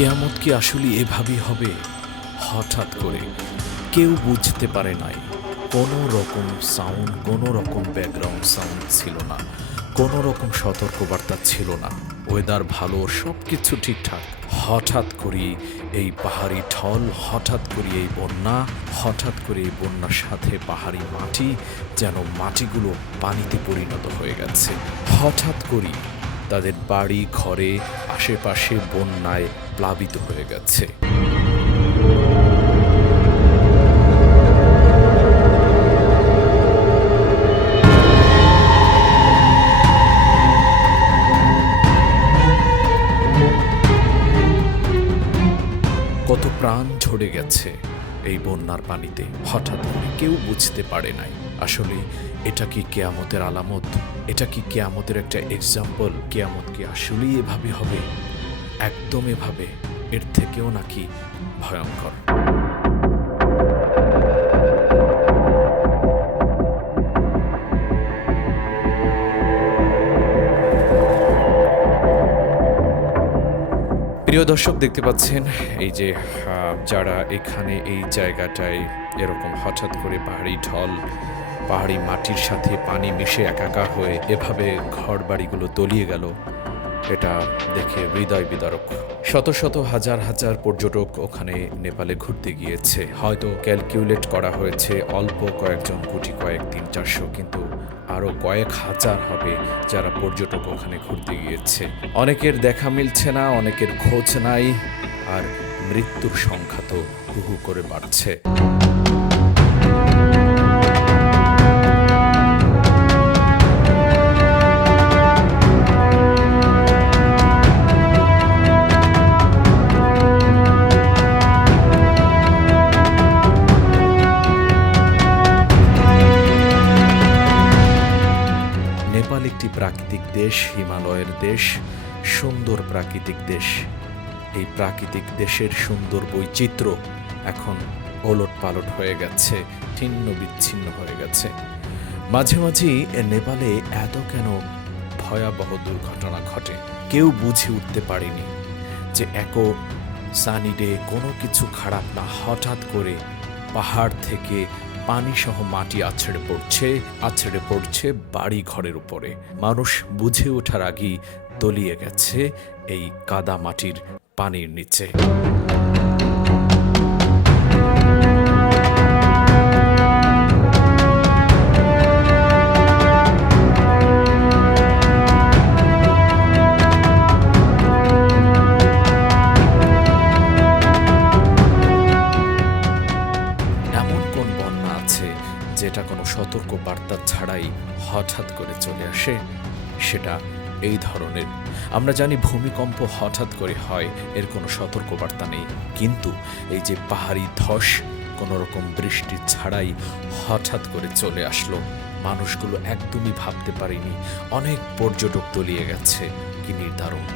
কিয়ামত কি আসলে এভাবেই হবে? হঠাৎ করে কেউ বুঝতে পারে নাই। কোনো রকম সাউন্ড, কোনো রকম ব্যাকগ্রাউন্ড সাউন্ড ছিল না, কোনো রকম সতর্কবার্তা ছিল না। ওয়েদার ভালো, সব কিছু ঠিকঠাক। হঠাৎ করে এই পাহাড়ি ঢল, হঠাৎ করে এই বন্যা, হঠাৎ করে এই বন্যার সাথে পাহাড়ি মাটি, যেন মাটিগুলো পানিতে পরিণত হয়ে গেছে। হঠাৎ করে তাদের বাড়ি ঘরে আশেপাশে বন্যায় প্লাবিত হয়ে গেছে। কত প্রাণ ঝরে গেছে এই বন্যার পানিতে। হঠাৎ করে কেউ বুঝতে পারে নাই আসলে এটা কি কেয়ামতের আলামত, এটা কি কেয়ামতের একটা এক্সাম্পল। কেয়ামত কি আসলেই এভাবে হবে? একদম এভাবে, এর থেকেও নাকি ভয়ঙ্কর। প্রিয় দর্শক, দেখতে পাচ্ছেন এই যে যারা এখানে এই জায়গাটায় এরকম হঠাৎ করে পাহাড়ি ঢল, পাহাড়ি মাটির সাথে পানি মিশে একাকার হয়ে এভাবে ঘর বাড়িগুলো তলিয়ে গেল, এটা দেখে হৃদয় বিদারক। শত শত হাজার হাজার পর্যটক ওখানে নেপালে ঘুরতে গিয়েছে। হয়তো ক্যালকুলেট করা হয়েছে অল্প কয়েকজন, কোটি কয়েক 300-400, কিন্তু আরও কয়েক হাজার হবে যারা পর্যটক ওখানে ঘুরতে গিয়েছে। অনেকের দেখা মিলছে না, অনেকের খোঁজ নাই, আর মৃত্যুর সংখ্যা তো হু হু করে বাড়ছে। নেপাল একটি প্রাকৃতিক দেশ, হিমালয়ের দেশ, সুন্দর প্রাকৃতিক দেশ। এই প্রাকৃতিক দেশের সুন্দর বৈচিত্র্য এখন ওলট পালট হয়ে গেছে, ছিন্ন বিচ্ছিন্ন হয়ে গেছে। মাঝে মাঝেই নেপালে এত কেন ভয়াবহ দুর্ঘটনা ঘটে, কেউ বুঝে উঠতে পারেনি যে একো সানি ডে, কোনো কিছু খারাপ না, হঠাৎ করে পাহাড় থেকে পানি সহ মাটি আছড়ে পড়ছে বাড়ি ঘরের উপরে। মানুষ বুঝে ওঠার আগেই তলিয়ে গেছে এই কাদা মাটির পানির নিচে। যেটা কোনো সতর্ক বার্তা ছাড়াই হঠাৎ করে চলে আসে, সেটা এই ধরনের। আমরা জানি ভূমিকম্প হঠাৎ করে হয়, এর কোনো সতর্ক বার্তা নেই, কিন্তু এই যে পাহাড়ি ধস কোনো রকম বৃষ্টি ছাড়াই হঠাৎ করে চলে আসলো, মানুষগুলো একদমই ভাবতে পারেনি। অনেক পর্যটক তলিয়ে গেছে, কি নির্ধারণ।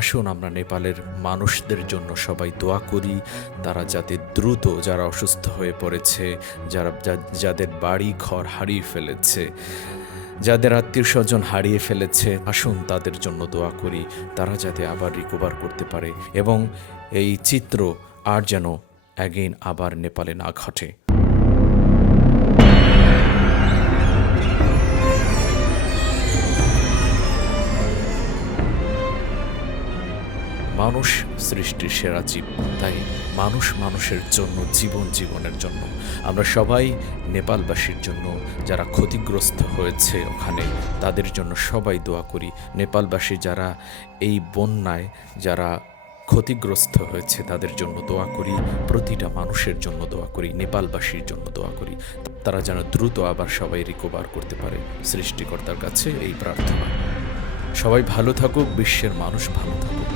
আসুন আমরা নেপালের মানুষদের জন্য সবাই দোয়া করি, তারা যাতে দ্রুত, যারা অসুস্থ হয়ে পড়েছে, যাদের বাড়ি ঘর হারিয়ে ফেলেছে, যাদের আত্মীয় স্বজন হারিয়ে ফেলেছে, আসুন তাদের জন্য দোয়া করি, তারা যাতে আবার রিকভার করতে পারে এবং এই চিত্র আর যেন অ্যাগেইন আবার নেপালে না ঘটে। মানুষ সৃষ্টির সেরা জীব, তাই মানুষ মানুষের জন্য, জীবনের জন্য আমরা সবাই নেপালবাসীর জন্য, যারা ক্ষতিগ্রস্ত হয়েছে ওখানে, তাদের জন্য সবাই দোয়া করি। নেপালবাসী যারা এই বন্যায় যারা ক্ষতিগ্রস্ত হয়েছে তাদের জন্য দোয়া করি, প্রতিটা মানুষের জন্য দোয়া করি, নেপালবাসীর জন্য দোয়া করি, তারা যেন দ্রুত আবার সবাই রিকভার করতে পারে। সৃষ্টিকর্তার কাছে এই প্রার্থনা। সবাই ভালো থাকুক, বিশ্বের মানুষ ভালো থাকুক।